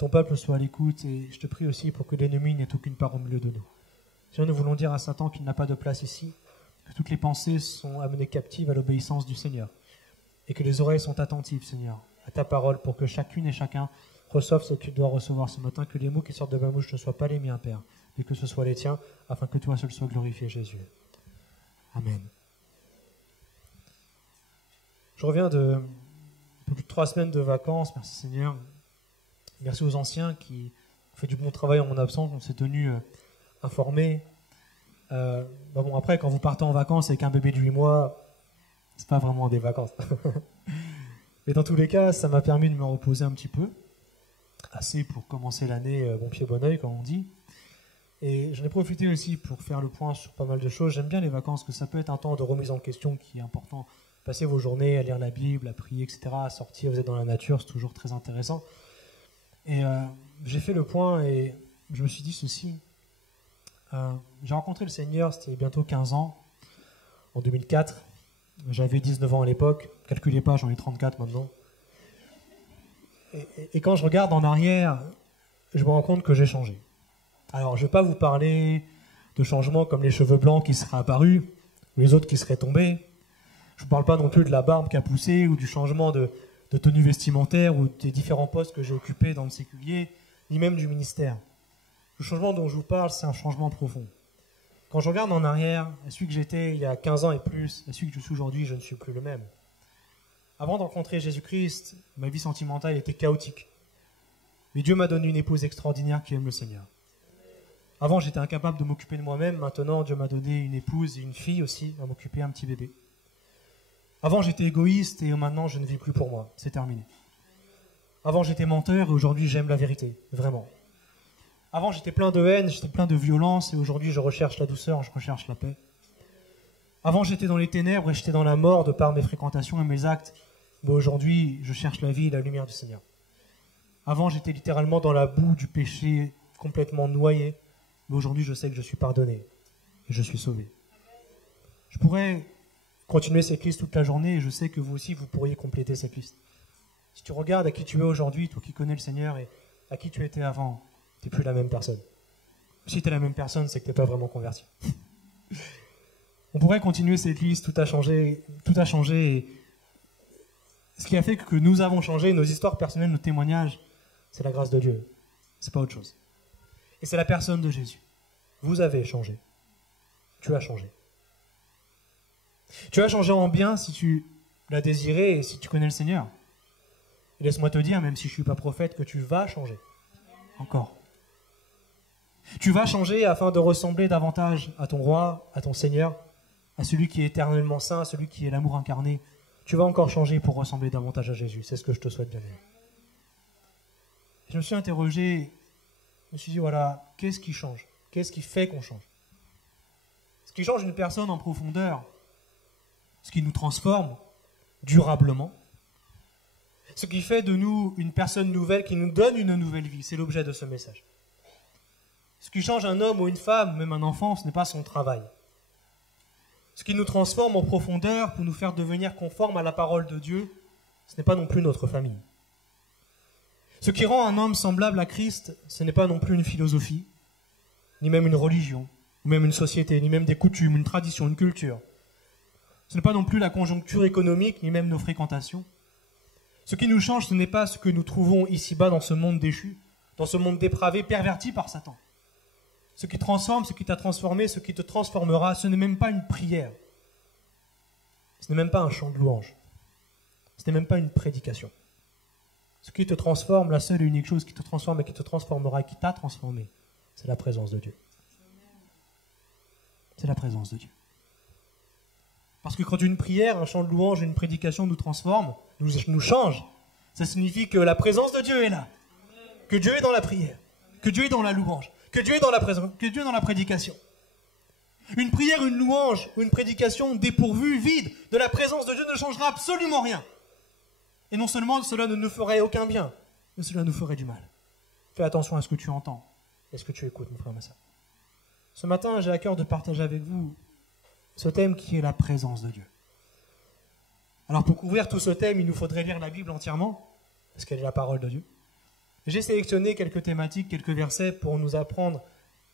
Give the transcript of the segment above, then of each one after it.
ton peuple soit à l'écoute, et je te prie aussi pour que l'ennemi n'ait aucune part au milieu de nous. Seigneur, nous voulons dire à Satan qu'il n'a pas de place ici, que toutes les pensées sont amenées captives à l'obéissance du Seigneur, et que les oreilles sont attentives, Seigneur, à ta parole, pour que chacune et chacun reçoive ce que tu dois recevoir ce matin, que les mots qui sortent de ma bouche ne soient pas les miens, Père, mais que ce soit les tiens, afin que toi seul sois glorifié, Jésus. Amen. Je reviens de plus de 3 semaines de vacances, merci Seigneur. Merci aux anciens qui ont fait du bon travail en mon absence, on s'est tenus informés. Bon, après, quand vous partez en vacances avec un bébé de 8 mois, c'est pas vraiment des vacances. Mais dans tous les cas, ça m'a permis de me reposer un petit peu, assez pour commencer l'année bon pied bon oeil, comme on dit. Et j'en ai profité aussi pour faire le point sur pas mal de choses. J'aime bien les vacances, que ça peut être un temps de remise en question qui est important. Passer vos journées à lire la Bible, à prier, etc., à sortir, vous êtes dans la nature, c'est toujours très intéressant. Et j'ai fait le point et je me suis dit ceci. J'ai rencontré le Seigneur, c'était bientôt 15 ans, en 2004. J'avais 19 ans à l'époque. Calculez pas, j'en ai 34 maintenant. Et quand je regarde en arrière, je me rends compte que j'ai changé. Alors, je ne vais pas vous parler de changements comme les cheveux blancs qui seraient apparus, ou les autres qui seraient tombés. Je ne vous parle pas non plus de la barbe qui a poussé, ou du changement de tenue vestimentaire, ou des différents postes que j'ai occupés dans le séculier, ni même du ministère. Le changement dont je vous parle, c'est un changement profond. Quand je regarde en arrière, celui que j'étais il y a 15 ans et plus, et celui que je suis aujourd'hui, je ne suis plus le même. Avant de rencontrer Jésus-Christ, ma vie sentimentale était chaotique. Mais Dieu m'a donné une épouse extraordinaire qui aime le Seigneur. Avant, j'étais incapable de m'occuper de moi-même. Maintenant, Dieu m'a donné une épouse et une fille aussi à m'occuper, un petit bébé. Avant, j'étais égoïste et maintenant, je ne vis plus pour moi. C'est terminé. Avant, j'étais menteur et aujourd'hui, j'aime la vérité. Vraiment. Avant, j'étais plein de haine, j'étais plein de violence et aujourd'hui, je recherche la douceur, je recherche la paix. Avant, j'étais dans les ténèbres et j'étais dans la mort de par mes fréquentations et mes actes. Mais aujourd'hui, je cherche la vie et la lumière du Seigneur. Avant, j'étais littéralement dans la boue du péché, complètement noyé. Mais aujourd'hui, je sais que je suis pardonné et je suis sauvé. Je pourrais continuer cette liste toute la journée et je sais que vous aussi, vous pourriez compléter cette liste. Si tu regardes à qui tu es aujourd'hui, toi qui connais le Seigneur et à qui tu étais avant, tu n'es plus la même personne. Si tu es la même personne, c'est que tu n'es pas vraiment converti. On pourrait continuer cette liste, tout a changé. Et ce qui a fait que nous avons changé, nos histoires personnelles, nos témoignages, c'est la grâce de Dieu. C'est pas autre chose. Et c'est la personne de Jésus. Vous avez changé. Tu as changé. Tu as changé en bien si tu l'as désiré et si tu connais le Seigneur. Et laisse-moi te dire, même si je ne suis pas prophète, que tu vas changer. Encore. Tu vas changer afin de ressembler davantage à ton roi, à ton Seigneur, à celui qui est éternellement saint, à celui qui est l'amour incarné. Tu vas encore changer pour ressembler davantage à Jésus. C'est ce que je te souhaite bien. Je me suis interrogé. Je me suis dit, voilà, qu'est-ce qui change? Qu'est-ce qui fait qu'on change? Ce qui change une personne en profondeur, ce qui nous transforme durablement, ce qui fait de nous une personne nouvelle, qui nous donne une nouvelle vie, c'est l'objet de ce message. Ce qui change un homme ou une femme, même un enfant, ce n'est pas son travail. Ce qui nous transforme en profondeur pour nous faire devenir conformes à la parole de Dieu, ce n'est pas non plus notre famille. Ce qui rend un homme semblable à Christ, ce n'est pas non plus une philosophie, ni même une religion, ou même une société, ni même des coutumes, une tradition, une culture. Ce n'est pas non plus la conjoncture économique, ni même nos fréquentations. Ce qui nous change, ce n'est pas ce que nous trouvons ici-bas dans ce monde déchu, dans ce monde dépravé, perverti par Satan. Ce qui transforme, ce qui t'a transformé, ce qui te transformera, ce n'est même pas une prière. Ce n'est même pas un chant de louange. Ce n'est même pas une prédication. Ce qui te transforme, la seule et unique chose qui te transforme et qui te transformera et qui t'a transformé, c'est la présence de Dieu. C'est la présence de Dieu. Parce que quand une prière, un chant de louange, une prédication nous transforme, nous change, ça signifie que la présence de Dieu est là. Que Dieu est dans la prière. Que Dieu est dans la louange. Que Dieu est dans la présence, que Dieu est dans la prédication. Une prière, une louange ou une prédication dépourvue, vide de la présence de Dieu ne changera absolument rien. Et non seulement cela ne nous ferait aucun bien, mais cela nous ferait du mal. Fais attention à ce que tu entends et ce que tu écoutes, mon frère, ma sœur. Ce matin, j'ai à cœur de partager avec vous ce thème qui est la présence de Dieu. Alors pour couvrir tout ce thème, il nous faudrait lire la Bible entièrement, parce qu'elle est la parole de Dieu. J'ai sélectionné quelques thématiques, quelques versets pour nous apprendre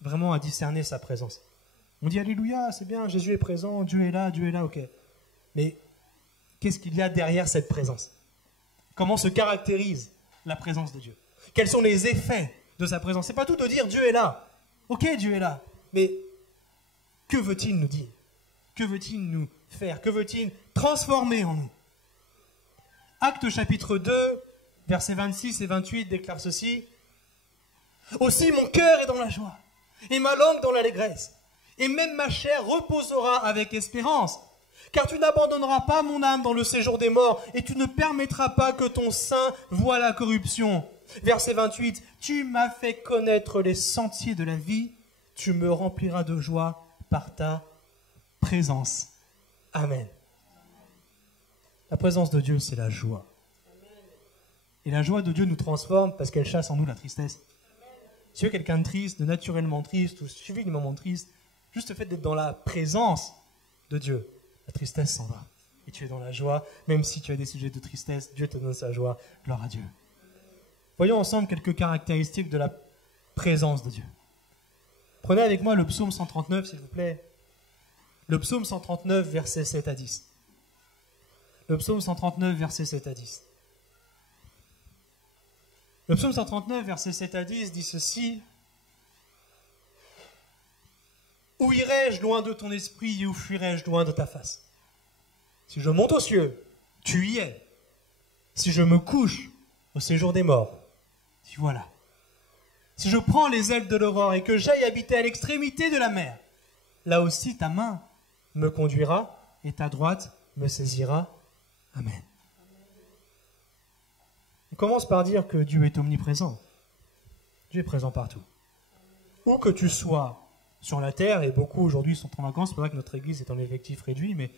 vraiment à discerner sa présence. On dit Alléluia, c'est bien, Jésus est présent, Dieu est là, ok. Mais qu'est-ce qu'il y a derrière cette présence? Comment se caractérise la présence de Dieu? Quels sont les effets de sa présence? C'est pas tout de dire Dieu est là. Ok, Dieu est là. Mais que veut-il nous dire? Que veut-il nous faire? Que veut-il transformer en nous? Actes chapitre 2, versets 26 et 28 déclare ceci. Aussi mon cœur est dans la joie, et ma langue dans l'allégresse, et même ma chair reposera avec espérance. Car tu n'abandonneras pas mon âme dans le séjour des morts, et tu ne permettras pas que ton sein voie la corruption. Verset 28, tu m'as fait connaître les sentiers de la vie, tu me rempliras de joie par ta présence. Amen. La présence de Dieu, c'est la joie. Et la joie de Dieu nous transforme parce qu'elle chasse en nous la tristesse. Si tu es quelqu'un de triste, de naturellement triste, ou si tu vis des moments tristes, juste le fait d'être dans la présence de Dieu, la tristesse s'en va. Et tu es dans la joie, même si tu as des sujets de tristesse, Dieu te donne sa joie. Gloire à Dieu. Voyons ensemble quelques caractéristiques de la présence de Dieu. Prenez avec moi le psaume 139, s'il vous plaît. Le psaume 139, versets 7 à 10. Le psaume 139, versets 7 à 10. Le psaume 139, versets 7 à 10 dit ceci. Où irai-je loin de ton esprit et où fuirai-je loin de ta face? Si je monte aux cieux, tu y es. Si je me couche au séjour des morts, tu voilà. Si je prends les ailes de l'aurore et que j'aille habiter à l'extrémité de la mer, là aussi ta main me conduira et ta droite me saisira. Amen. On commence par dire que Dieu est omniprésent. Dieu est présent partout. Où que tu sois sur la terre, et beaucoup aujourd'hui sont en vacances, c'est vrai que notre église est en effectif réduit, mais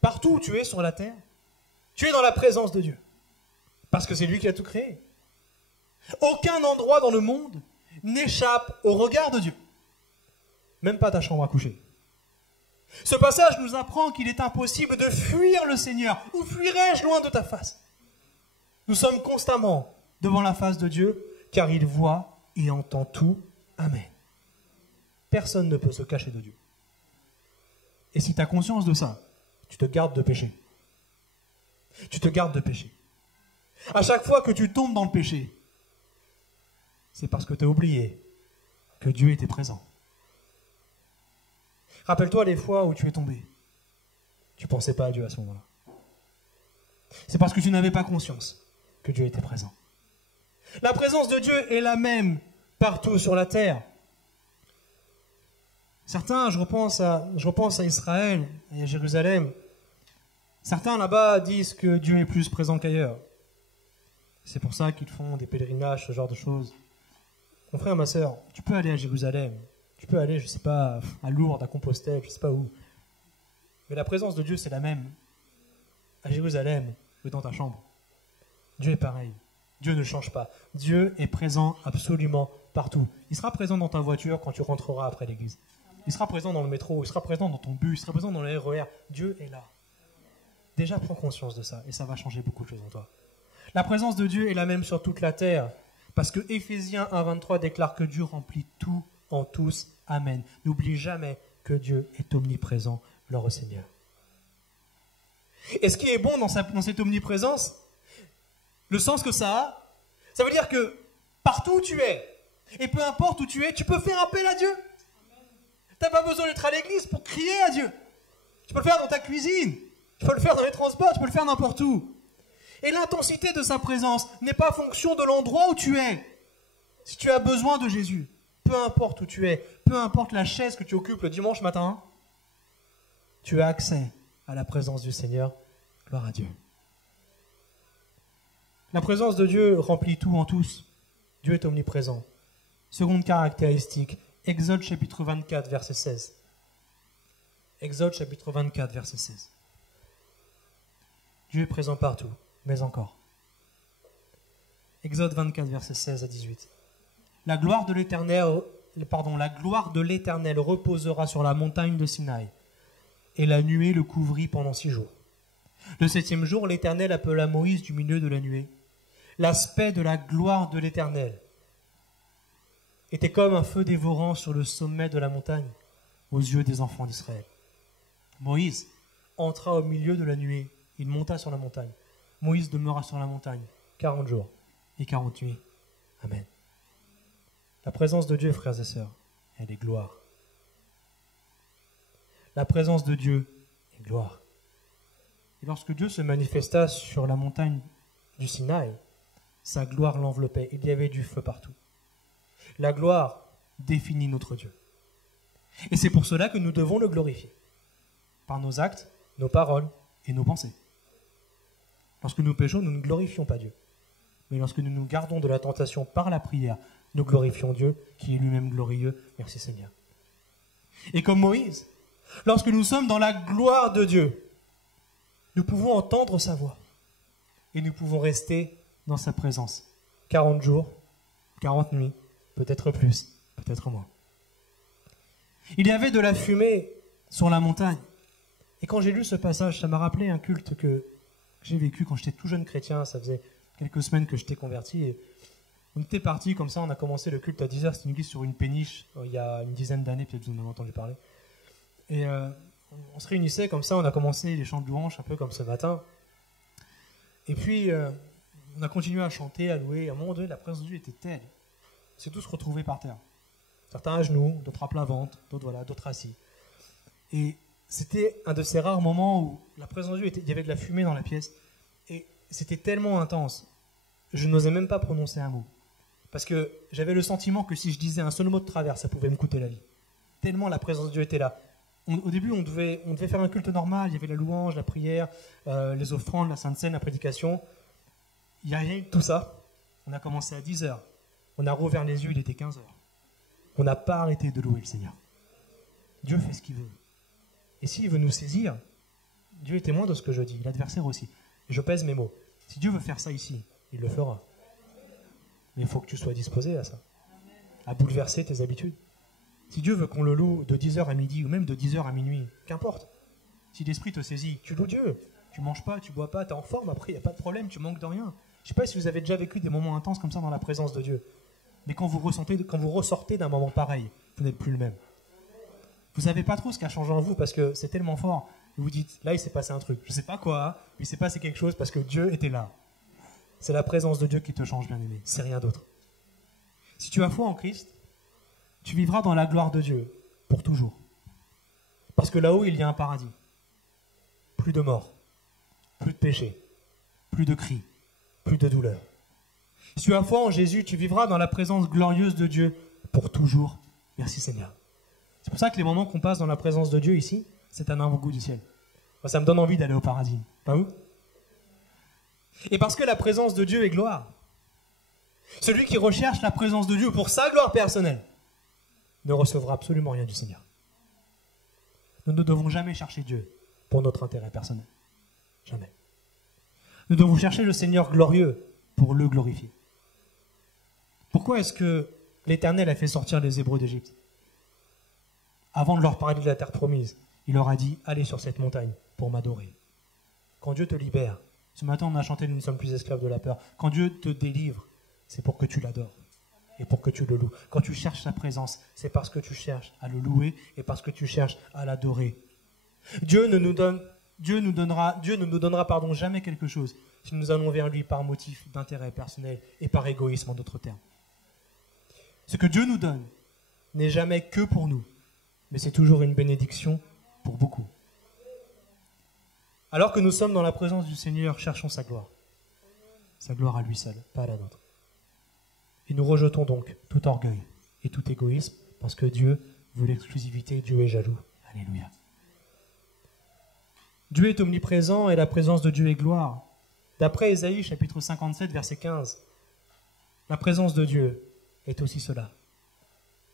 partout où tu es sur la terre, tu es dans la présence de Dieu. Parce que c'est lui qui a tout créé. Aucun endroit dans le monde n'échappe au regard de Dieu. Même pas ta chambre à coucher. Ce passage nous apprend qu'il est impossible de fuir le Seigneur. Où fuirai-je loin de ta face? Nous sommes constamment devant la face de Dieu, car il voit et entend tout. Amen. Personne ne peut se cacher de Dieu. Et si tu as conscience de ça, tu te gardes de pécher. Tu te gardes de pécher. À chaque fois que tu tombes dans le péché, c'est parce que tu as oublié que Dieu était présent. Rappelle-toi les fois où tu es tombé. Tu ne pensais pas à Dieu à ce moment-là. C'est parce que tu n'avais pas conscience que Dieu était présent. La présence de Dieu est la même partout sur la terre. Certains, je repense à Israël et à Jérusalem. Certains là-bas disent que Dieu est plus présent qu'ailleurs. C'est pour ça qu'ils font des pèlerinages, ce genre de choses. Mon frère, ma sœur, tu peux aller à Jérusalem. Tu peux aller, je ne sais pas, à Lourdes, à Compostelle, je ne sais pas où. Mais la présence de Dieu, c'est la même. À Jérusalem ou dans ta chambre. Dieu est pareil. Dieu ne change pas. Dieu est présent absolument partout. Il sera présent dans ta voiture quand tu rentreras après l'église. Il sera présent dans le métro, il sera présent dans ton bus, il sera présent dans le RER. Dieu est là. Déjà, prends conscience de ça et ça va changer beaucoup de choses en toi. La présence de Dieu est la même sur toute la terre parce que Éphésiens 1,23 déclare que Dieu remplit tout en tous. Amen. N'oublie jamais que Dieu est omniprésent, gloire au Seigneur. Et ce qui est bon dans cette omniprésence, le sens que ça veut dire que partout où tu es, et peu importe où tu es, tu peux faire appel à Dieu. Tu n'as pas besoin d'être à l'église pour crier à Dieu. Tu peux le faire dans ta cuisine, tu peux le faire dans les transports, tu peux le faire n'importe où. Et l'intensité de sa présence n'est pas fonction de l'endroit où tu es. Si tu as besoin de Jésus, peu importe où tu es, peu importe la chaise que tu occupes le dimanche matin, tu as accès à la présence du Seigneur. Gloire à Dieu. La présence de Dieu remplit tout en tous. Dieu est omniprésent. Seconde caractéristique, Exode chapitre 24, verset 16. Exode chapitre 24, verset 16. Dieu est présent partout, mais encore. Exode 24, verset 16 à 18. La gloire de l'Éternel reposera sur la montagne de Sinaï, et la nuée le couvrit pendant 6 jours. Le 7e jour, l'Éternel appela Moïse du milieu de la nuée. L'aspect de la gloire de l'Éternel était comme un feu dévorant sur le sommet de la montagne aux yeux des enfants d'Israël. Moïse entra au milieu de la nuée, il monta sur la montagne. Moïse demeura sur la montagne 40 jours et 40 nuits. Amen. La présence de Dieu, frères et sœurs, elle est gloire. La présence de Dieu est gloire. Et lorsque Dieu se manifesta sur la montagne du Sinaï, sa gloire l'enveloppait. Il y avait du feu partout. La gloire définit notre Dieu. Et c'est pour cela que nous devons le glorifier. Par nos actes, nos paroles et nos pensées. Lorsque nous péchons, nous ne glorifions pas Dieu. Mais lorsque nous nous gardons de la tentation par la prière, nous glorifions Dieu qui est lui-même glorieux. Merci Seigneur. Et comme Moïse, lorsque nous sommes dans la gloire de Dieu, nous pouvons entendre sa voix. Et nous pouvons rester dans sa présence. 40 jours, 40 nuits, peut-être plus, peut-être moins. Il y avait de la fumée sur la montagne. Et quand j'ai lu ce passage, ça m'a rappelé un culte que j'ai vécu quand j'étais tout jeune chrétien. Ça faisait quelques semaines que j'étais converti. Et on était partis comme ça, on a commencé le culte à 10h. C'était une église sur une péniche, il y a une dizaine d'années, peut-être vous en avez entendu parler. Et on se réunissait comme ça, on a commencé les chants de louange, un peu comme ce matin. Et puis, on a continué à chanter, à louer. À un moment donné, la présence de Dieu était telle. C'est tous retrouvés par terre. Certains à genoux, d'autres à plat ventre, d'autres assis. Et c'était un de ces rares moments où la présence de Dieu il y avait de la fumée dans la pièce. Et c'était tellement intense, je n'osais même pas prononcer un mot. Parce que j'avais le sentiment que si je disais un seul mot de travers, ça pouvait me coûter la vie. Tellement la présence de Dieu était là. Au début, on devait faire un culte normal. Il y avait la louange, la prière, les offrandes, la Sainte Seine, la prédication. Il n'y a rien eu de tout ça. On a commencé à 10h. On a rouvert les yeux, il était 15h. On n'a pas arrêté de louer le Seigneur. Dieu fait ce qu'il veut. Et s'il veut nous saisir, Dieu est témoin de ce que je dis, l'adversaire aussi. Et je pèse mes mots. Si Dieu veut faire ça ici, il le fera. Mais il faut que tu sois disposé à ça, à bouleverser tes habitudes. Si Dieu veut qu'on le loue de 10h à midi ou même de 10h à minuit, qu'importe. Si l'esprit te saisit, tu loues Dieu. Tu manges pas, tu bois pas, tu es en forme, après il n'y a pas de problème, tu manques de rien. Je ne sais pas si vous avez déjà vécu des moments intenses comme ça dans la présence de Dieu. Mais quand vous ressortez d'un moment pareil, vous n'êtes plus le même. Vous ne savez pas trop ce qui a changé en vous parce que c'est tellement fort. Vous vous dites, là il s'est passé un truc. Je ne sais pas quoi, mais il s'est passé quelque chose parce que Dieu était là. C'est la présence de Dieu qui te change, bien-aimé. C'est rien d'autre. Si tu as foi en Christ, tu vivras dans la gloire de Dieu pour toujours. Parce que là-haut, il y a un paradis. Plus de mort, plus de péché, plus de cris, plus de douleur. Si tu as foi en Jésus, tu vivras dans la présence glorieuse de Dieu pour toujours. Merci Seigneur. C'est pour ça que les moments qu'on passe dans la présence de Dieu ici, c'est un avant-goût du ciel. Moi, ça me donne envie d'aller au paradis. Pas vous ? Et parce que la présence de Dieu est gloire, celui qui recherche la présence de Dieu pour sa gloire personnelle ne recevra absolument rien du Seigneur. Nous ne devons jamais chercher Dieu pour notre intérêt personnel. Jamais. Nous devons chercher le Seigneur glorieux pour le glorifier. Pourquoi est-ce que l'Éternel a fait sortir les Hébreux d'Égypte ? Avant de leur parler de la terre promise, il leur a dit « Allez sur cette montagne pour m'adorer ». Quand Dieu te libère, ce matin on a chanté « Nous ne sommes plus esclaves de la peur ». Quand Dieu te délivre, c'est pour que tu l'adores et pour que tu le loues. Quand tu cherches sa présence, c'est parce que tu cherches à le louer et parce que tu cherches à l'adorer. Dieu ne nous donnera jamais quelque chose si nous allons vers lui par motif d'intérêt personnel et par égoïsme en d'autres termes. Ce que Dieu nous donne n'est jamais que pour nous, mais c'est toujours une bénédiction pour beaucoup. Alors que nous sommes dans la présence du Seigneur, cherchons sa gloire. Sa gloire à lui seul, pas à la nôtre. Et nous rejetons donc tout orgueil et tout égoïsme, parce que Dieu veut l'exclusivité, Dieu est jaloux. Alléluia. Dieu est omniprésent et la présence de Dieu est gloire. D'après Ésaïe, chapitre 57, verset 15, la présence de Dieu est aussi cela.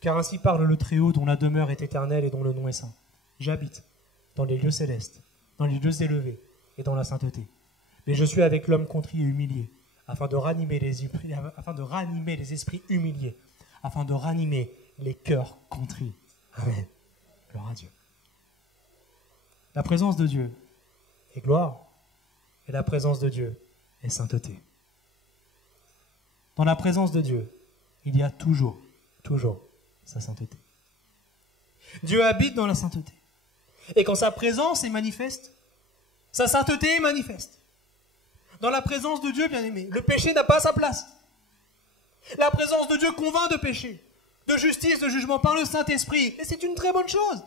Car ainsi parle le Très-Haut, dont la demeure est éternelle et dont le nom est saint. J'habite dans les lieux célestes, dans les lieux élevés et dans la sainteté. Mais je suis avec l'homme contrit et humilié, afin de ranimer les esprits humiliés, afin de ranimer les cœurs contrits. Amen. Gloire à Dieu. La présence de Dieu est gloire, et la présence de Dieu est sainteté. Dans la présence de Dieu, il y a toujours sa sainteté. Dieu habite dans la sainteté. Et quand sa présence est manifeste, sa sainteté est manifeste. Dans la présence de Dieu, bien-aimé, le péché n'a pas sa place. La présence de Dieu convainc de péché, de justice, de jugement par le Saint-Esprit. Et c'est une très bonne chose.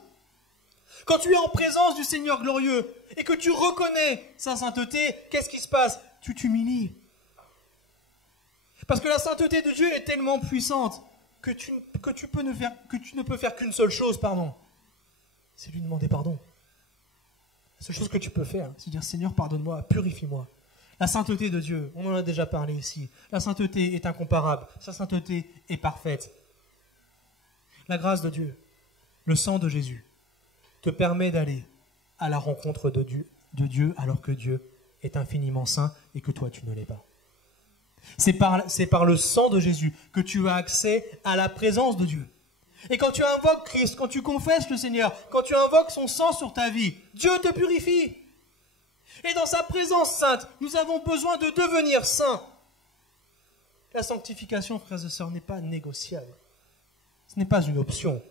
Quand tu es en présence du Seigneur glorieux et que tu reconnais sa sainteté, qu'est-ce qui se passe? Tu t'humilies. Parce que la sainteté de Dieu est tellement puissante que tu ne peux faire qu'une seule chose, c'est lui demander pardon. La seule chose que tu peux faire, c'est dire Seigneur, pardonne-moi, purifie-moi. La sainteté de Dieu, on en a déjà parlé ici. La sainteté est incomparable. Sa sainteté est parfaite. La grâce de Dieu, le sang de Jésus, te permet d'aller à la rencontre de Dieu alors que Dieu est infiniment saint et que toi tu ne l'es pas. C'est par le sang de Jésus que tu as accès à la présence de Dieu. Et quand tu invoques Christ, quand tu confesses le Seigneur, quand tu invoques son sang sur ta vie, Dieu te purifie. Et dans sa présence sainte, nous avons besoin de devenir saints. La sanctification, frères et sœurs, n'est pas négociable. Ce n'est pas une option.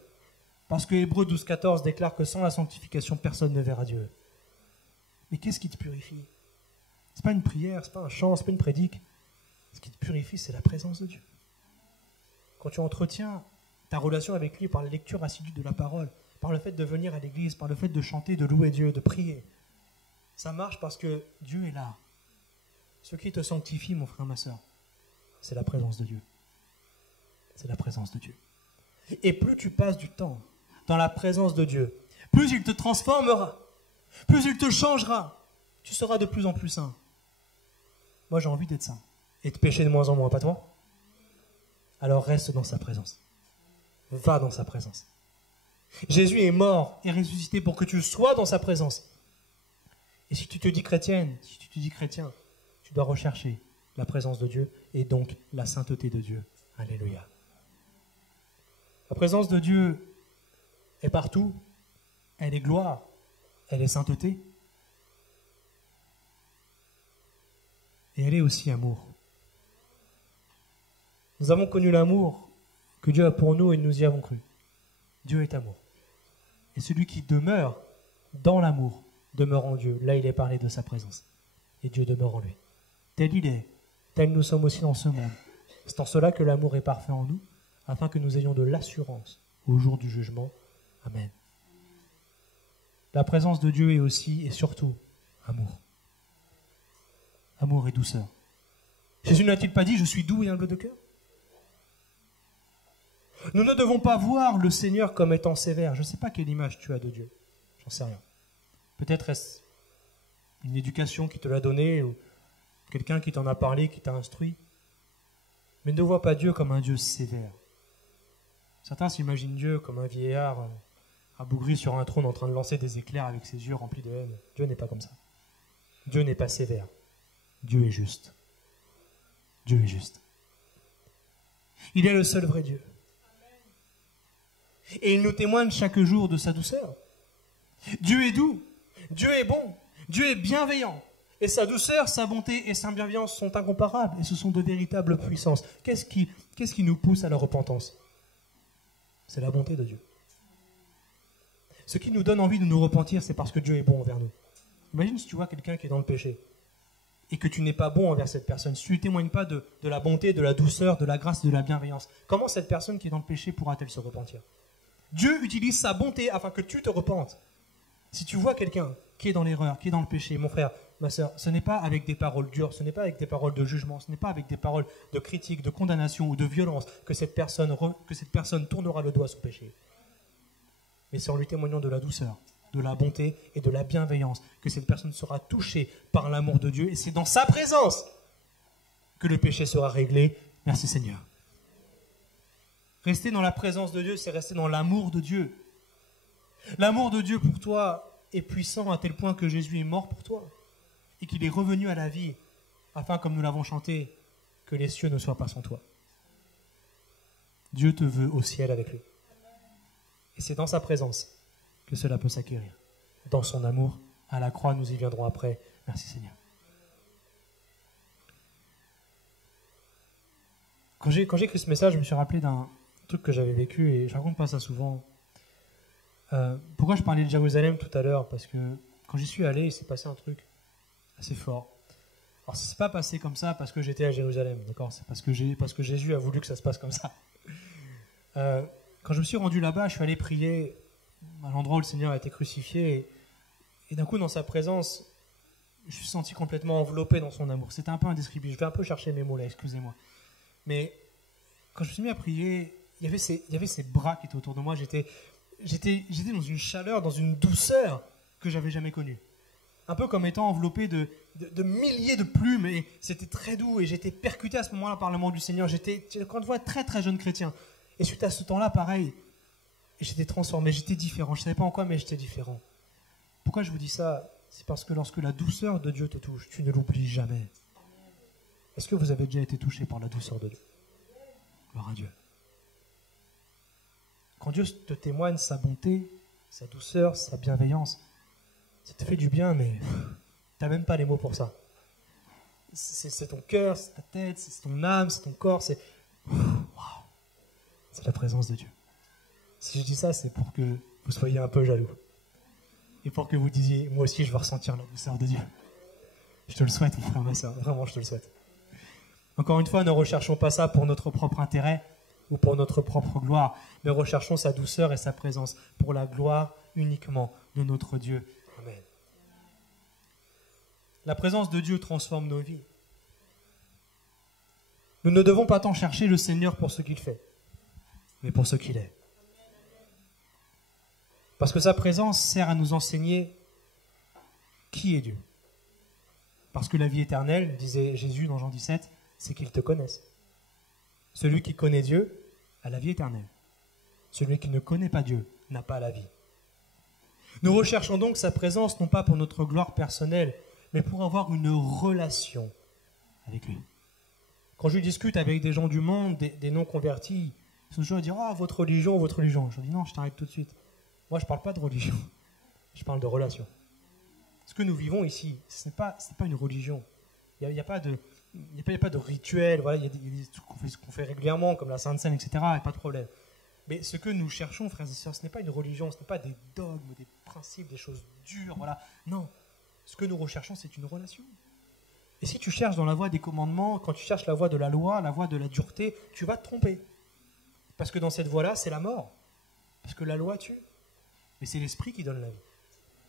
Parce que Hébreux 12, 14 déclare que sans la sanctification, personne ne verra Dieu. Mais qu'est-ce qui te purifie? Ce n'est pas une prière, ce n'est pas un chant, ce n'est pas une prédique. Ce qui te purifie, c'est la présence de Dieu. Quand tu entretiens ta relation avec lui par la lecture assidue de la parole, par le fait de venir à l'église, par le fait de chanter, de louer Dieu, de prier, ça marche parce que Dieu est là. Ce qui te sanctifie, mon frère, ma soeur, c'est la présence de Dieu. C'est la présence de Dieu. Et plus tu passes du temps dans la présence de Dieu, plus il te transformera, plus il te changera, tu seras de plus en plus saint. Moi, j'ai envie d'être saint et de pécher de moins en moins, pas toi? Alors reste dans sa présence. Va dans sa présence. Jésus est mort et ressuscité pour que tu sois dans sa présence. Et si tu te dis chrétienne, si tu te dis chrétien, tu dois rechercher la présence de Dieu et donc la sainteté de Dieu. Alléluia. La présence de Dieu est partout. Elle est gloire. Elle est sainteté. Et elle est aussi amour. Nous avons connu l'amour que Dieu a pour nous et nous y avons cru. Dieu est amour. Et celui qui demeure dans l'amour demeure en Dieu. Là, il est parlé de sa présence. Et Dieu demeure en lui. Tel il est, tel nous sommes aussi dans ce monde. C'est en cela que l'amour est parfait en nous, afin que nous ayons de l'assurance au jour du jugement. Amen. La présence de Dieu est aussi et surtout amour. Amour et douceur. Jésus n'a-t-il pas dit « Je suis doux et humble de cœur » ? Nous ne devons pas voir le Seigneur comme étant sévère. Je ne sais pas quelle image tu as de Dieu. J'en sais rien. Peut-être est-ce une éducation qui te l'a donnée ou quelqu'un qui t'en a parlé, qui t'a instruit. Mais ne vois pas Dieu comme un Dieu sévère. Certains s'imaginent Dieu comme un vieillard abougri sur un trône en train de lancer des éclairs avec ses yeux remplis de haine. Dieu n'est pas comme ça. Dieu n'est pas sévère. Dieu est juste. Dieu est juste. Il est le seul vrai Dieu. Et il nous témoigne chaque jour de sa douceur. Dieu est doux, Dieu est bon, Dieu est bienveillant. Et sa douceur, sa bonté et sa bienveillance sont incomparables. Et ce sont de véritables puissances. Qu'est-ce qui nous pousse à la repentance? C'est la bonté de Dieu. Ce qui nous donne envie de nous repentir, c'est parce que Dieu est bon envers nous. Imagine si tu vois quelqu'un qui est dans le péché et que tu n'es pas bon envers cette personne. Si tu ne témoignes pas de la bonté, de la douceur, de la grâce, de la bienveillance, comment cette personne qui est dans le péché pourra-t-elle se repentir? Dieu utilise sa bonté afin que tu te repentes. Si tu vois quelqu'un qui est dans l'erreur, qui est dans le péché, mon frère, ma soeur, ce n'est pas avec des paroles dures, ce n'est pas avec des paroles de jugement, ce n'est pas avec des paroles de critique, de condamnation ou de violence que cette personne tournera le doigt sur le péché. Mais c'est en lui témoignant de la douceur, de la bonté et de la bienveillance que cette personne sera touchée par l'amour de Dieu. Et c'est dans sa présence que le péché sera réglé. Merci Seigneur. Rester dans la présence de Dieu, c'est rester dans l'amour de Dieu. L'amour de Dieu pour toi est puissant à tel point que Jésus est mort pour toi et qu'il est revenu à la vie afin, comme nous l'avons chanté, que les cieux ne soient pas sans toi. Dieu te veut au ciel avec lui. Et c'est dans sa présence que cela peut s'acquérir. Dans son amour, à la croix, nous y viendrons après. Merci Seigneur. Quand j'ai écrit ce message, je me suis rappelé d'un truc que j'avais vécu et je raconte pas ça souvent. Pourquoi je parlais de Jérusalem tout à l'heure? Parce que quand j'y suis allé, il s'est passé un truc assez fort. Alors, ça ne s'est pas passé comme ça parce que j'étais à Jérusalem, d'accord? C'est parce que Jésus a voulu que ça se passe comme ça. Quand je me suis rendu là-bas, je suis allé prier à l'endroit où le Seigneur a été crucifié et d'un coup, dans sa présence, je suis senti complètement enveloppé dans son amour. C'était un peu indescriptible. Je vais un peu chercher mes mots là, excusez-moi. Mais quand je me suis mis à prier, il y avait ces bras qui étaient autour de moi. J'étais dans une chaleur, dans une douceur que j'avais jamais connue. Un peu comme étant enveloppé de milliers de plumes, et c'était très doux, et j'étais percuté à ce moment-là par l'amour du Seigneur. J'étais, encore une fois, très très jeune chrétien. Et suite à ce temps-là, pareil, j'étais transformé, j'étais différent. Je ne savais pas en quoi, mais j'étais différent. Pourquoi je vous dis ça? C'est parce que lorsque la douceur de Dieu te touche, tu ne l'oublies jamais. Est-ce que vous avez déjà été touché par la douceur de Dieu? Gloire à Dieu. Quand Dieu te témoigne sa bonté, sa douceur, sa bienveillance, ça te fait du bien, mais tu n'as même pas les mots pour ça. C'est ton cœur, c'est ta tête, c'est ton âme, c'est ton corps, c'est la présence de Dieu. Si je dis ça, c'est pour que vous soyez un peu jaloux. Et pour que vous disiez, moi aussi je veux ressentir la douceur de Dieu. Je te le souhaite, mon frère, ma soeur, vraiment je te le souhaite. Encore une fois, ne recherchons pas ça pour notre propre intérêt ou pour notre propre gloire, mais recherchons sa douceur et sa présence pour la gloire uniquement de notre Dieu. Amen. La présence de Dieu transforme nos vies. Nous ne devons pas tant chercher le Seigneur pour ce qu'il fait, mais pour ce qu'il est. Parce que sa présence sert à nous enseigner qui est Dieu. Parce que la vie éternelle, disait Jésus dans Jean 17, c'est qu'ils te connaissent. Celui qui connaît Dieu a la vie éternelle. Celui qui ne connaît pas Dieu n'a pas la vie. Nous recherchons donc sa présence non pas pour notre gloire personnelle, mais pour avoir une relation avec lui. Quand je discute avec des gens du monde, des non-convertis, ils sont toujours à dire « Ah, votre religion, votre religion ». Je dis « Non, je t'arrête tout de suite. Moi, je ne parle pas de religion, je parle de relation. » Ce que nous vivons ici, ce n'est pas une religion. Il n'y a pas de rituel, voilà, il y a des trucs qu'on fait régulièrement, comme la Sainte Seine, etc., et pas de problème. Mais ce que nous cherchons, frères et sœurs, ce n'est pas une religion, ce n'est pas des dogmes, des principes, des choses dures, voilà. Non, ce que nous recherchons, c'est une relation. Et si tu cherches dans la voie des commandements, quand tu cherches la voie de la loi, la voie de la dureté, tu vas te tromper. Parce que dans cette voie-là, c'est la mort. Parce que la loi tue. Mais c'est l'esprit qui donne la vie.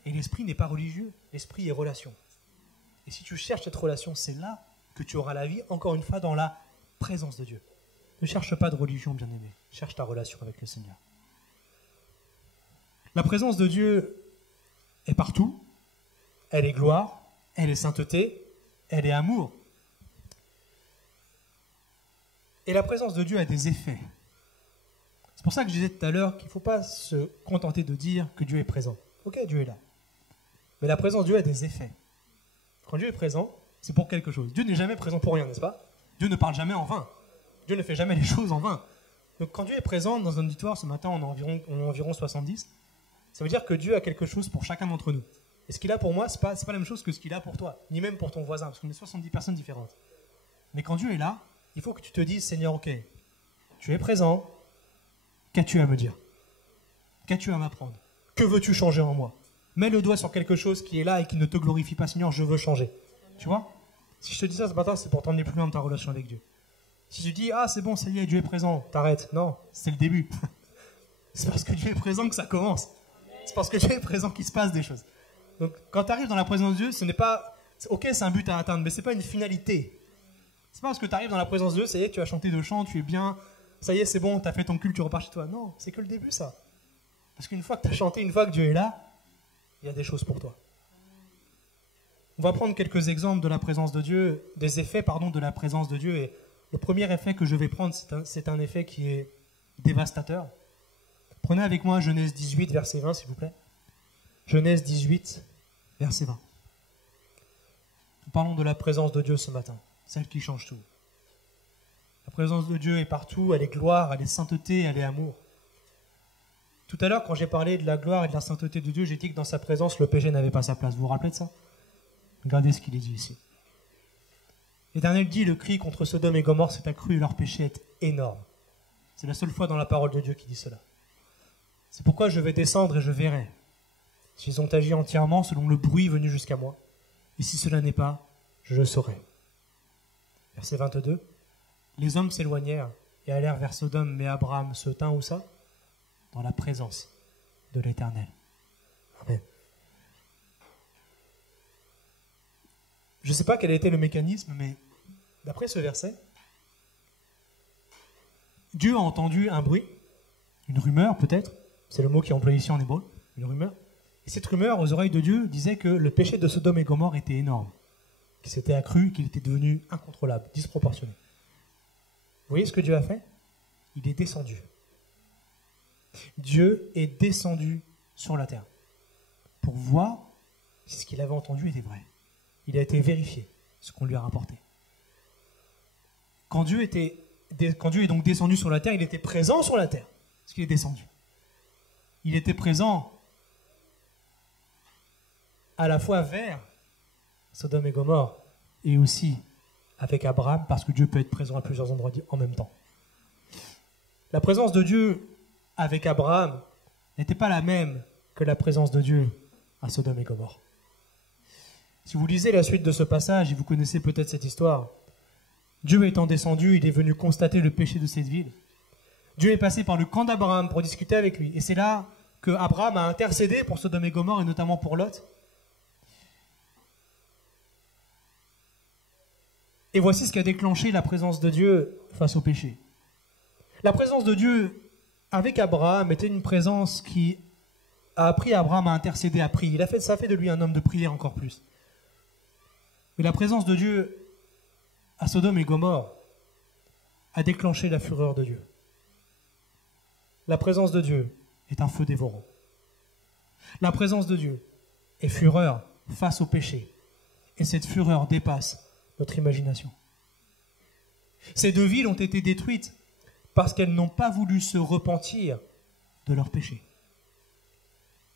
Et l'esprit n'est pas religieux, l'esprit est relation. Et si tu cherches cette relation, c'est là que tu auras la vie, encore une fois, dans la présence de Dieu. Ne cherche pas de religion, bien-aimé. Cherche ta relation avec le Seigneur. La présence de Dieu est partout. Elle est gloire, elle est sainteté, elle est amour. Et la présence de Dieu a des effets. C'est pour ça que je disais tout à l'heure qu'il ne faut pas se contenter de dire que Dieu est présent. Ok, Dieu est là. Mais la présence de Dieu a des effets. Quand Dieu est présent, c'est pour quelque chose. Dieu n'est jamais présent pour rien, n'est-ce pas? Dieu ne parle jamais en vain. Dieu ne fait jamais les choses en vain. Donc quand Dieu est présent dans un auditoire, ce matin on est environ 70, ça veut dire que Dieu a quelque chose pour chacun d'entre nous. Et ce qu'il a pour moi, ce n'est pas la même chose que ce qu'il a pour toi, ni même pour ton voisin, parce qu'on est 70 personnes différentes. Mais quand Dieu est là, il faut que tu te dises, Seigneur, ok, tu es présent, qu'as-tu à me dire? Qu'as-tu à m'apprendre? Que veux-tu changer en moi? Mets le doigt sur quelque chose qui est là et qui ne te glorifie pas, Seigneur, je veux changer. Tu vois? Si je te dis ça ce matin, c'est pour t'emmener plus loin de ta relation avec Dieu. Si tu dis, ah c'est bon, ça y est, Dieu est présent, t'arrêtes. Non, c'est le début. C'est parce que Dieu est présent que ça commence. C'est parce que Dieu est présent qu'il se passe des choses. Donc quand tu arrives dans la présence de Dieu, ce n'est pas... Ok, c'est un but à atteindre, mais ce n'est pas une finalité. C'est pas parce que tu arrives dans la présence de Dieu, ça y est, tu as chanté 2 chants, tu es bien, ça y est, c'est bon, tu as fait ton culte, tu repars chez toi. Non, c'est que le début, ça. Parce qu'une fois que tu as chanté, une fois que Dieu est là, il y a des choses pour toi. On va prendre quelques exemples de la présence de Dieu, des effets, de la présence de Dieu. Et le premier effet que je vais prendre, c'est un effet qui est dévastateur. Prenez avec moi Genèse 18, verset 20, s'il vous plaît. Genèse 18, verset 20. Nous parlons de la présence de Dieu ce matin, celle qui change tout. La présence de Dieu est partout, elle est gloire, elle est sainteté, elle est amour. Tout à l'heure, quand j'ai parlé de la gloire et de la sainteté de Dieu, j'ai dit que dans sa présence, le péché n'avait pas sa place. Vous vous rappelez de ça? Regardez ce qu'il est dit ici. L'Éternel dit, le cri contre Sodome et Gomorrhe s'est accru et leur péché est énorme. C'est la seule fois dans la parole de Dieu qui dit cela. C'est pourquoi je vais descendre et je verrai s'ils ont agi entièrement selon le bruit venu jusqu'à moi. Et si cela n'est pas, je le saurai. Verset 22. Les hommes s'éloignèrent et allèrent vers Sodome, mais Abraham se tint où ça? Dans la présence de l'Éternel. Amen. Je ne sais pas quel était le mécanisme, mais d'après ce verset, Dieu a entendu un bruit, une rumeur peut-être, c'est le mot qui est employé ici en hébreu, une rumeur. Et cette rumeur, aux oreilles de Dieu, disait que le péché de Sodome et Gomorrhe était énorme, qu'il s'était accru, qu'il était devenu incontrôlable, disproportionné. Vous voyez ce que Dieu a fait? Il est descendu. Dieu est descendu sur la terre pour voir si ce qu'il avait entendu était vrai. Il a été vérifié, ce qu'on lui a rapporté. Quand Dieu est donc descendu sur la terre, il était présent sur la terre, parce qu'il est descendu. Il était présent à la fois vers Sodome et Gomorrhe et aussi avec Abraham, parce que Dieu peut être présent à plusieurs endroits en même temps. La présence de Dieu avec Abraham n'était pas la même que la présence de Dieu à Sodome et Gomorrhe. Si vous lisez la suite de ce passage, et vous connaissez peut-être cette histoire, Dieu étant descendu, il est venu constater le péché de cette ville. Dieu est passé par le camp d'Abraham pour discuter avec lui. Et c'est là que Abraham a intercédé pour Sodome et Gomorrhe, et notamment pour Lot. Et voici ce qui a déclenché la présence de Dieu face au péché. La présence de Dieu avec Abraham était une présence qui a appris Abraham à intercéder, à prier. Ça a fait de lui un homme de prière encore plus. Mais la présence de Dieu à Sodome et Gomorrhe a déclenché la fureur de Dieu. La présence de Dieu est un feu dévorant. La présence de Dieu est fureur face au péché. Et cette fureur dépasse notre imagination. Ces deux villes ont été détruites parce qu'elles n'ont pas voulu se repentir de leur péché.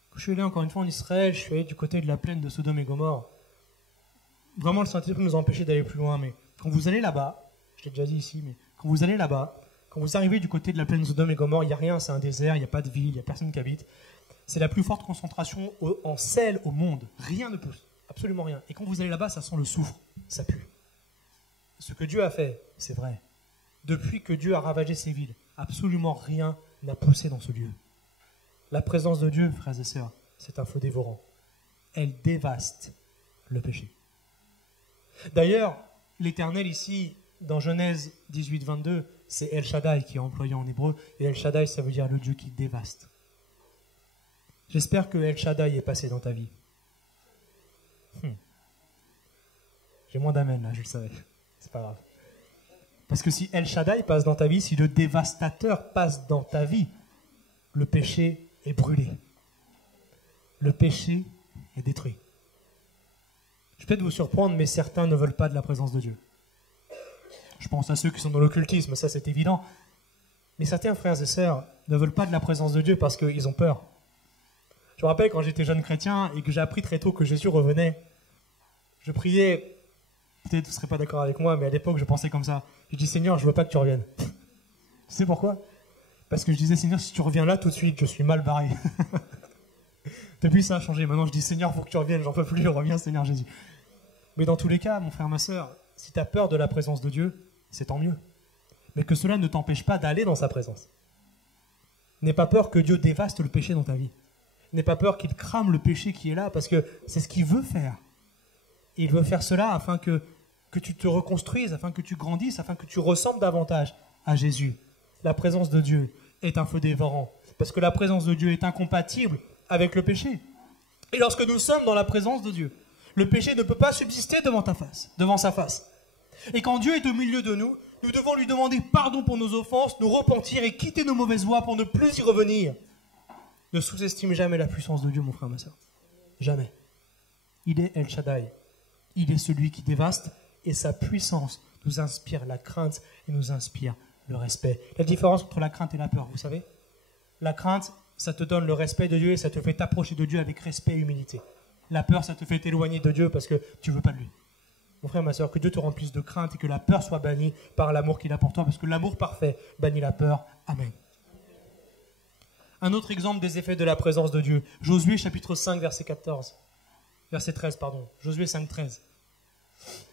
Quand je suis allé encore une fois en Israël, je suis allé du côté de la plaine de Sodome et Gomorrhe. Vraiment, le Saint-Esprit nous a empêchés d'aller plus loin, mais quand vous allez là-bas, je l'ai déjà dit ici, mais quand vous allez là-bas, quand vous arrivez du côté de la plaine de Sodome et Gomorrhe, il n'y a rien, c'est un désert, il n'y a pas de ville, il n'y a personne qui habite. C'est la plus forte concentration en sel au monde. Rien ne pousse, absolument rien. Et quand vous allez là-bas, ça sent le soufre, ça pue. Ce que Dieu a fait, c'est vrai. Depuis que Dieu a ravagé ces villes, absolument rien n'a poussé dans ce lieu. La présence de Dieu, frères et sœurs, c'est un feu dévorant. Elle dévaste le péché. D'ailleurs, l'Éternel ici, dans Genèse 18, 22, c'est El Shaddai qui est employé en hébreu, et El Shaddai, ça veut dire le Dieu qui dévaste. J'espère que El Shaddai est passé dans ta vie. J'ai moins d'amen là, je le savais. C'est pas grave. Parce que si El Shaddai passe dans ta vie, si le dévastateur passe dans ta vie, le péché est brûlé. Le péché est détruit. Je vais peut-être vous surprendre, mais certains ne veulent pas de la présence de Dieu. Je pense à ceux qui sont dans l'occultisme, ça c'est évident. Mais certains frères et sœurs ne veulent pas de la présence de Dieu parce qu'ils ont peur. Je me rappelle quand j'étais jeune chrétien et que j'ai appris très tôt que Jésus revenait, je priais, peut-être vous ne serez pas d'accord avec moi, mais à l'époque je pensais comme ça. Je dis Seigneur, je ne veux pas que tu reviennes. Tu sais pourquoi? Parce que je disais Seigneur, si tu reviens là tout de suite, je suis mal barré. Depuis ça a changé, maintenant je dis Seigneur, il faut que tu reviennes, j'en peux plus, reviens Seigneur Jésus. Mais dans tous les cas, mon frère, ma sœur, si tu as peur de la présence de Dieu, c'est tant mieux. Mais que cela ne t'empêche pas d'aller dans sa présence. N'aie pas peur que Dieu dévaste le péché dans ta vie. N'aie pas peur qu'il crame le péché qui est là, parce que c'est ce qu'il veut faire. Et il veut faire cela afin que tu te reconstruises, afin que tu grandisses, afin que tu ressembles davantage à Jésus. La présence de Dieu est un feu dévorant, parce que la présence de Dieu est incompatible avec le péché. Et lorsque nous sommes dans la présence de Dieu, le péché ne peut pas subsister devant sa face. Et quand Dieu est au milieu de nous, nous devons lui demander pardon pour nos offenses, nous repentir et quitter nos mauvaises voies pour ne plus y revenir. Ne sous-estime jamais la puissance de Dieu, mon frère, ma soeur. Jamais. Il est El Shaddai. Il est celui qui dévaste et sa puissance nous inspire la crainte et nous inspire le respect. La différence entre la crainte et la peur, vous savez? La crainte, ça te donne le respect de Dieu et ça te fait t'approcher de Dieu avec respect et humilité. La peur, ça te fait t'éloigner de Dieu parce que tu ne veux pas de lui. mon frère, ma soeur, que Dieu te remplisse de crainte et que la peur soit bannie par l'amour qu'il a pour toi, parce que l'amour parfait bannit la peur. Amen. Un autre exemple des effets de la présence de Dieu. Josué chapitre 5, verset 13, pardon. Josué 5, 13.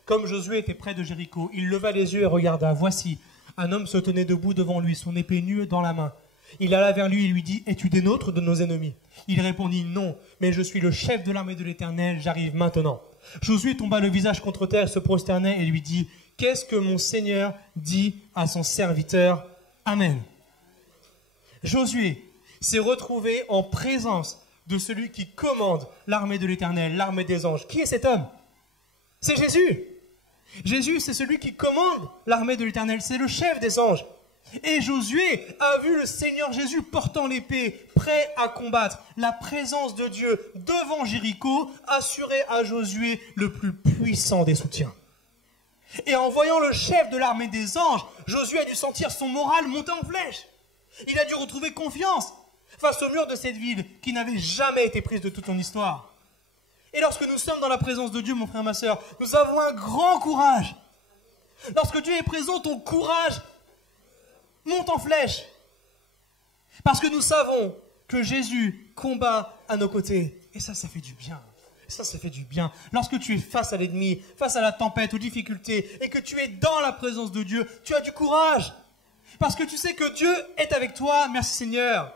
Comme Josué était près de Jéricho, il leva les yeux et regarda. Voici, un homme se tenait debout devant lui, son épée nue dans la main. Il alla vers lui et lui dit, « Es-tu des nôtres de nos ennemis ?» Il répondit, « Non, mais je suis le chef de l'armée de l'Éternel, j'arrive maintenant. » Josué tomba le visage contre terre, se prosternait et lui dit, « Qu'est-ce que mon Seigneur dit à son serviteur ?» Amen. Josué s'est retrouvé en présence de celui qui commande l'armée de l'Éternel, l'armée des anges. Qui est cet homme? C'est Jésus. Jésus, c'est celui qui commande l'armée de l'Éternel, c'est le chef des anges. Et Josué a vu le Seigneur Jésus portant l'épée, prêt à combattre. La présence de Dieu devant Jéricho assurait à Josué le plus puissant des soutiens. Et en voyant le chef de l'armée des anges, Josué a dû sentir son moral monter en flèche. Il a dû retrouver confiance face au mur de cette ville qui n'avait jamais été prise de toute son histoire. Et lorsque nous sommes dans la présence de Dieu, mon frère, ma soeur, nous avons un grand courage. Lorsque Dieu est présent, ton courage monte en flèche. Parce que nous savons que Jésus combat à nos côtés. Et ça fait du bien. Ça fait du bien. Lorsque tu es face à l'ennemi, face à la tempête, aux difficultés, et que tu es dans la présence de Dieu, tu as du courage. Parce que tu sais que Dieu est avec toi. Merci Seigneur.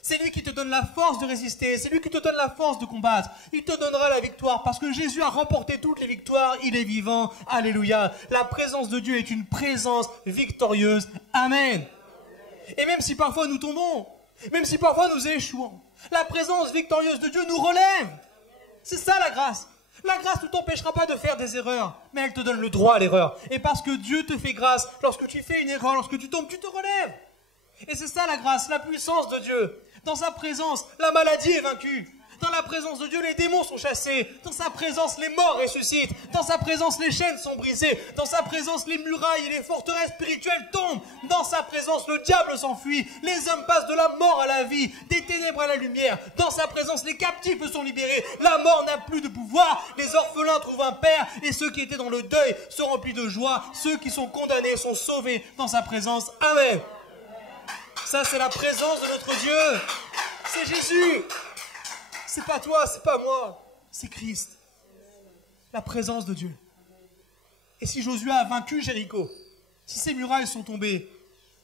C'est lui qui te donne la force de résister. C'est lui qui te donne la force de combattre. Il te donnera la victoire parce que Jésus a remporté toutes les victoires. Il est vivant. Alléluia. La présence de Dieu est une présence victorieuse. Amen. Et même si parfois nous tombons, même si parfois nous échouons, la présence victorieuse de Dieu nous relève. C'est ça la grâce. La grâce ne t'empêchera pas de faire des erreurs, mais elle te donne le droit à l'erreur. Et parce que Dieu te fait grâce, lorsque tu fais une erreur, lorsque tu tombes, tu te relèves. Et c'est ça la grâce, la puissance de Dieu. Dans sa présence, la maladie est vaincue. Dans la présence de Dieu, les démons sont chassés. Dans sa présence, les morts ressuscitent. Dans sa présence, les chaînes sont brisées. Dans sa présence, les murailles et les forteresses spirituelles tombent. Dans sa présence, le diable s'enfuit. Les hommes passent de la mort à la vie, des ténèbres à la lumière. Dans sa présence, les captifs sont libérés. La mort n'a plus de pouvoir. Les orphelins trouvent un père. Et ceux qui étaient dans le deuil sont remplis de joie. Ceux qui sont condamnés sont sauvés dans sa présence. Amen. Ça, c'est la présence de notre Dieu. C'est Jésus. C'est pas toi, c'est pas moi. C'est Christ. La présence de Dieu. Et si Josué a vaincu Jéricho, si ces murailles sont tombées,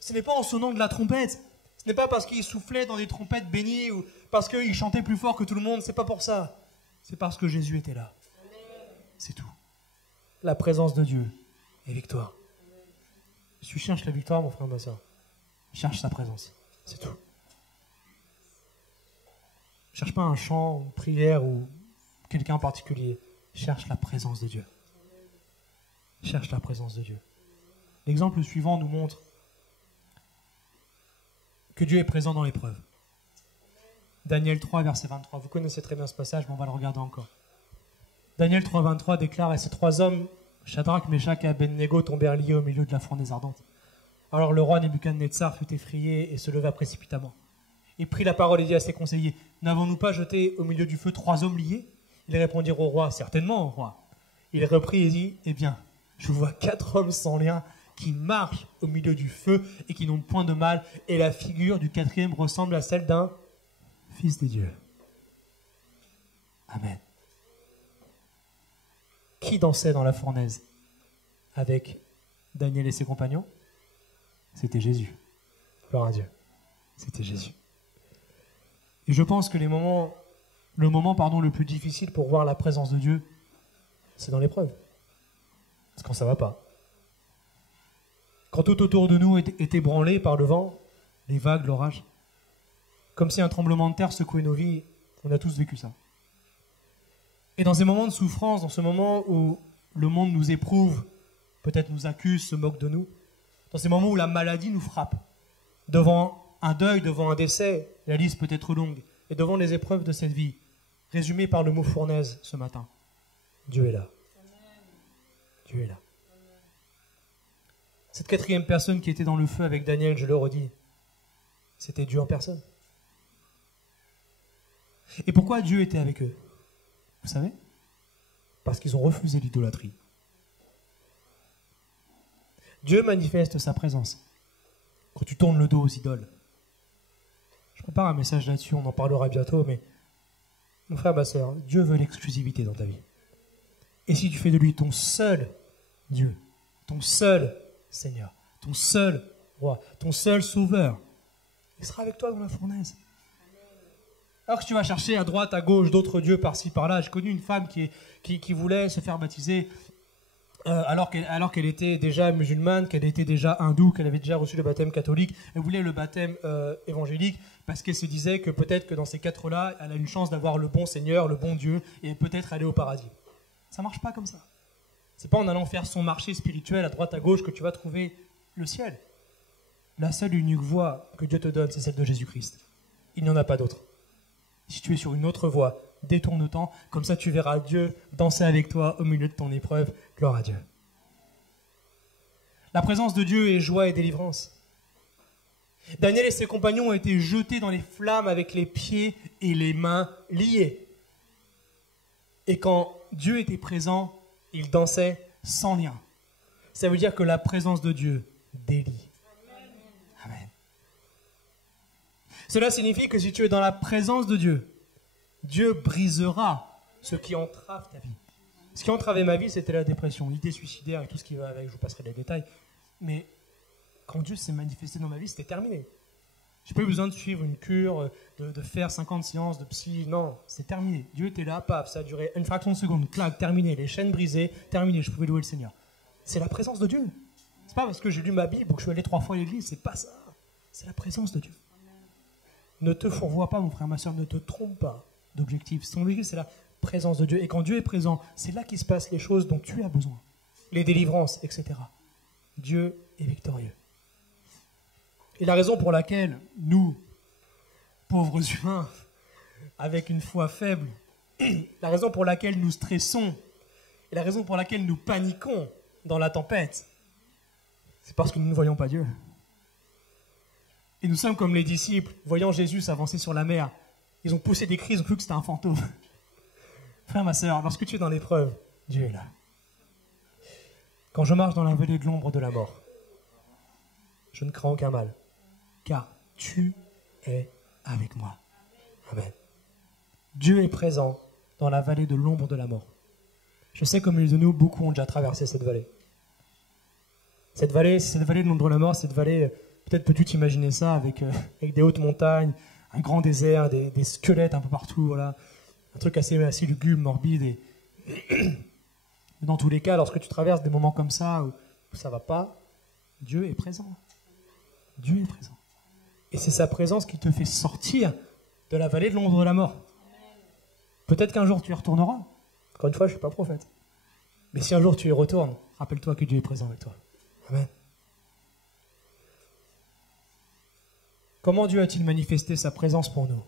ce n'est pas en sonnant de la trompette. Ce n'est pas parce qu'il soufflait dans des trompettes bénies ou parce qu'il chantait plus fort que tout le monde. C'est pas pour ça. C'est parce que Jésus était là. C'est tout. La présence de Dieu et victoire. Si tu cherches la victoire, mon frère, ma soeur, cherche sa présence. C'est tout. Cherche pas un chant, une prière ou quelqu'un en particulier. Cherche la présence de Dieu. Cherche la présence de Dieu. L'exemple suivant nous montre que Dieu est présent dans l'épreuve. Daniel 3, verset 23. Vous connaissez très bien ce passage, mais on va le regarder encore. Daniel 3, 23 déclare « Et ces trois hommes, Shadrach, Meshach et Abednego, tombèrent liés au milieu de la fournaise ardente. Alors le roi Nebuchadnezzar fut effrayé et se leva précipitamment. Il prit la parole et dit à ses conseillers, « N'avons-nous pas jeté au milieu du feu 3 hommes liés ?» Ils répondirent au roi, « Certainement, au roi. » Il reprit et dit, « Eh bien, je vois 4 hommes sans lien qui marchent au milieu du feu et qui n'ont point de mal, et la figure du 4e ressemble à celle d'un fils des dieux. » Amen. Qui dansait dans la fournaise avec Daniel et ses compagnons? C'était Jésus. Gloire à Dieu. C'était Jésus. Et je pense que le moment le plus difficile pour voir la présence de Dieu, c'est dans l'épreuve. C'est quand ça ne va pas. Quand tout autour de nous est ébranlé par le vent, les vagues, l'orage. Comme si un tremblement de terre secouait nos vies, on a tous vécu ça. Et dans ces moments de souffrance, dans ce moment où le monde nous éprouve, peut-être nous accuse, se moque de nous, dans ces moments où la maladie nous frappe, devant un deuil, devant un décès, la liste peut être longue, et devant les épreuves de cette vie, résumées par le mot fournaise ce matin, Dieu est là. Dieu est là. Cette 4e personne qui était dans le feu avec Daniel, je le redis, c'était Dieu en personne. Et pourquoi Dieu était avec eux? Vous savez? Parce qu'ils ont refusé l'idolâtrie. Dieu manifeste sa présence quand tu tournes le dos aux idoles. Je prépare un message là-dessus, on en parlera bientôt, mais mon frère, ma soeur, Dieu veut l'exclusivité dans ta vie. Et si tu fais de lui ton seul Dieu, ton seul Seigneur, ton seul roi, ton seul sauveur, il sera avec toi dans la fournaise. Alors que tu vas chercher à droite, à gauche, d'autres dieux par-ci, par-là. J'ai connu une femme qui voulait se faire baptiser alors qu'elle était déjà musulmane, qu'elle était déjà hindoue, qu'elle avait déjà reçu le baptême catholique. Elle voulait le baptême évangélique parce qu'elle se disait que peut-être que dans ces quatre-là, elle a une chance d'avoir le bon Seigneur, le bon Dieu, et peut-être aller au paradis. Ça ne marche pas comme ça. C'est pas en allant faire son marché spirituel à droite, à gauche que tu vas trouver le ciel. La seule et unique voie que Dieu te donne, c'est celle de Jésus-Christ. Il n'y en a pas d'autre. Si tu es sur une autre voie, détourne-t'en, comme ça tu verras Dieu danser avec toi au milieu de ton épreuve. Gloire à Dieu. La présence de Dieu est joie et délivrance. Daniel et ses compagnons ont été jetés dans les flammes avec les pieds et les mains liés. Et quand Dieu était présent, ils dansaient sans lien. Ça veut dire que la présence de Dieu délie. Amen. Cela signifie que si tu es dans la présence de Dieu, Dieu brisera ce qui entrave ta vie. Ce qui entravait ma vie, c'était la dépression, l'idée suicidaire et tout ce qui va avec, je vous passerai les détails. Mais quand Dieu s'est manifesté dans ma vie, c'était terminé. Je n'ai pas eu besoin de suivre une cure, de faire 50 séances de psy, non, c'est terminé. Dieu était là, paf, ça a duré une fraction de seconde, clac, terminé, les chaînes brisées, terminé, je pouvais louer le Seigneur. C'est la présence de Dieu. C'est pas parce que j'ai lu ma Bible ou que je suis allé 3 fois à l'église, c'est pas ça. C'est la présence de Dieu. Ne te fourvoie pas, mon frère, ma soeur, ne te trompe pas d'objectif. Ton objectif, c'est la présence de Dieu. Et quand Dieu est présent, c'est là qu'il se passe les choses dont tu as besoin. Les délivrances, etc. Dieu est victorieux. Et la raison pour laquelle nous, pauvres humains, avec une foi faible, la raison pour laquelle nous stressons, et la raison pour laquelle nous paniquons dans la tempête, c'est parce que nous ne voyons pas Dieu. Et nous sommes comme les disciples, voyant Jésus s'avancer sur la mer. Ils ont poussé des cris, ils ont cru que c'était un fantôme. Frère, ma sœur, lorsque tu es dans l'épreuve, Dieu est là. Quand je marche dans la vallée de l'ombre de la mort, je ne crains aucun mal, car tu es avec moi. Amen. Dieu est présent dans la vallée de l'ombre de la mort. Je sais qu'au milieu de nous, beaucoup ont déjà traversé cette vallée. Cette vallée de l'ombre de la mort, cette vallée, peut-être peux-tu t'imaginer ça avec des hautes montagnes, un grand désert, des squelettes un peu partout, voilà. Un truc assez lugubre, morbide. Et dans tous les cas, lorsque tu traverses des moments comme ça, où ça ne va pas, Dieu est présent. Dieu est présent. Et c'est sa présence qui te fait sortir de la vallée de l'ombre de la mort. Peut-être qu'un jour tu y retourneras. Encore une fois, je ne suis pas prophète. Mais si un jour tu y retournes, rappelle-toi que Dieu est présent avec toi. Amen. Comment Dieu a-t-il manifesté sa présence pour nous?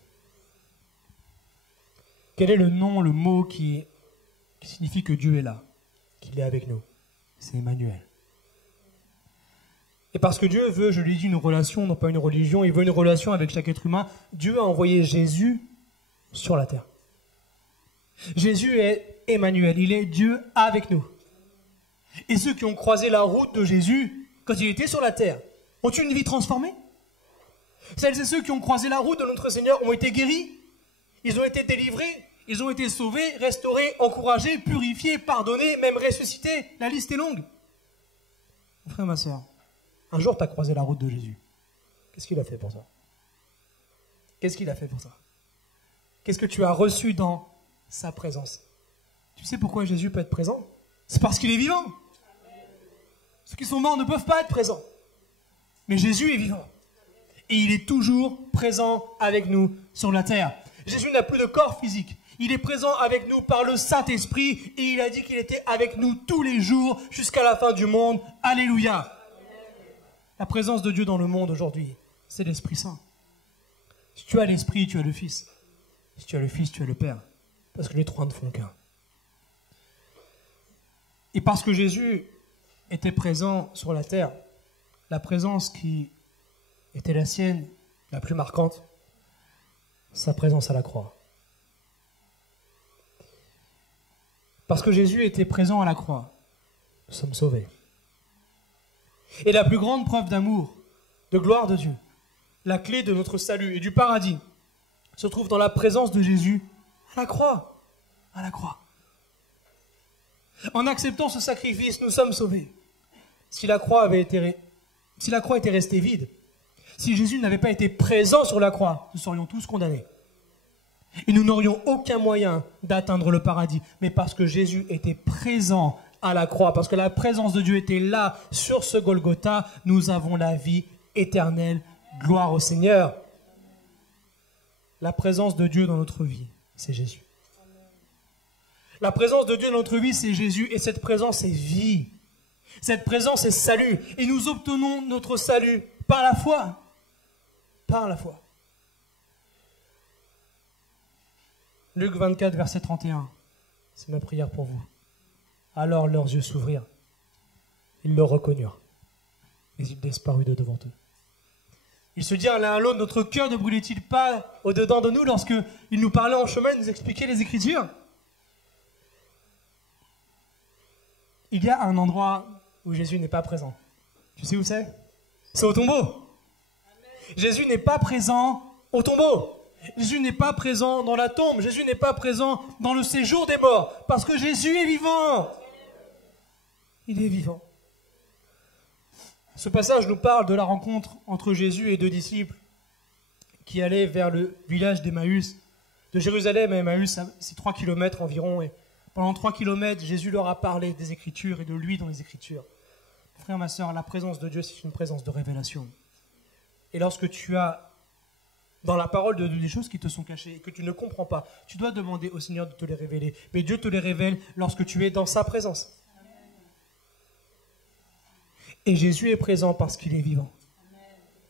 Quel est le nom, le mot qui signifie que Dieu est là, qu'il est avec nous? C'est Emmanuel. Et parce que Dieu veut, je l'ai dit, une relation, non pas une religion, il veut une relation avec chaque être humain, Dieu a envoyé Jésus sur la terre. Jésus est Emmanuel, il est Dieu avec nous. Et ceux qui ont croisé la route de Jésus, quand il était sur la terre, ont eu une vie transformée? Celles et ceux qui ont croisé la route de notre Seigneur ont été guéris, ils ont été délivrés, ils ont été sauvés, restaurés, encouragés, purifiés, pardonnés, même ressuscités. La liste est longue. Mon frère, ma soeur, un jour tu as croisé la route de Jésus. Qu'est-ce qu'il a fait pour ça? Qu'est-ce qu'il a fait pour ça? Qu'est-ce que tu as reçu dans sa présence? Tu sais pourquoi Jésus peut être présent? C'est parce qu'il est vivant. Ceux qui sont morts ne peuvent pas être présents. Mais Jésus est vivant. Et il est toujours présent avec nous sur la terre. Jésus n'a plus de corps physique. Il est présent avec nous par le Saint-Esprit et il a dit qu'il était avec nous tous les jours jusqu'à la fin du monde. Alléluia. La présence de Dieu dans le monde aujourd'hui, c'est l'Esprit Saint. Si tu as l'Esprit, tu as le Fils. Si tu as le Fils, tu as le Père. Parce que les trois ne font qu'un. Et parce que Jésus était présent sur la terre, la présence qui était la sienne, la plus marquante, sa présence à la croix. Parce que Jésus était présent à la croix, nous sommes sauvés. Et la plus grande preuve d'amour, de gloire de Dieu, la clé de notre salut et du paradis, se trouve dans la présence de Jésus à la croix. À la croix. En acceptant ce sacrifice, nous sommes sauvés. Si la croix était restée vide, si Jésus n'avait pas été présent sur la croix, nous serions tous condamnés. Et nous n'aurions aucun moyen d'atteindre le paradis. Mais parce que Jésus était présent à la croix, parce que la présence de Dieu était là, sur ce Golgotha, nous avons la vie éternelle. Gloire au Seigneur. La présence de Dieu dans notre vie, c'est Jésus. La présence de Dieu dans notre vie, c'est Jésus. Et cette présence est vie. Cette présence est salut. Et nous obtenons notre salut par la foi. Par la foi. Luc 24, verset 31. C'est ma prière pour vous. Alors leurs yeux s'ouvrirent. Ils le reconnurent. Mais il disparut de devant eux. Ils se dirent l'un à l'autre, notre cœur ne brûlait-il pas au-dedans de nous lorsqu'il nous parlait en chemin et nous expliquait les Écritures? Il y a un endroit où Jésus n'est pas présent. Tu sais où c'est? C'est au tombeau. Jésus n'est pas présent au tombeau. Jésus n'est pas présent dans la tombe. Jésus n'est pas présent dans le séjour des morts. Parce que Jésus est vivant. Il est vivant. Ce passage nous parle de la rencontre entre Jésus et deux disciples qui allaient vers le village d'Emmaüs. De Jérusalem à Emmaüs, c'est 3 kilomètres environ. Et pendant 3 kilomètres, Jésus leur a parlé des Écritures et de lui dans les Écritures. Frère, ma sœur, la présence de Dieu, c'est une présence de révélation. Et lorsque tu as dans la parole de Dieu des choses qui te sont cachées et que tu ne comprends pas, tu dois demander au Seigneur de te les révéler. Mais Dieu te les révèle lorsque tu es dans sa présence. Et Jésus est présent parce qu'il est vivant.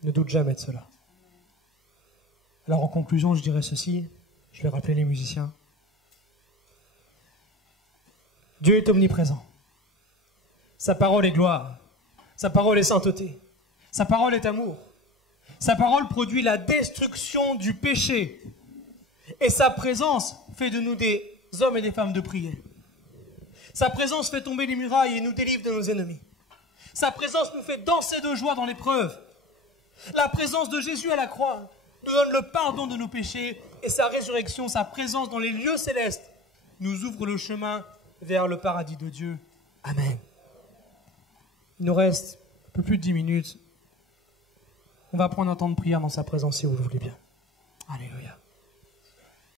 Ne doute jamais de cela. Alors en conclusion, je dirais ceci, je vais rappeler les musiciens. Dieu est omniprésent. Sa parole est gloire. Sa parole est sainteté. Sa parole est amour. Sa parole produit la destruction du péché. Et sa présence fait de nous des hommes et des femmes de prière. Sa présence fait tomber les murailles et nous délivre de nos ennemis. Sa présence nous fait danser de joie dans l'épreuve. La présence de Jésus à la croix nous donne le pardon de nos péchés et sa résurrection, sa présence dans les lieux célestes nous ouvre le chemin vers le paradis de Dieu. Amen. Il nous reste un peu plus de 10 minutes. On va prendre un temps de prière dans sa présence si vous le voulez bien. Alléluia.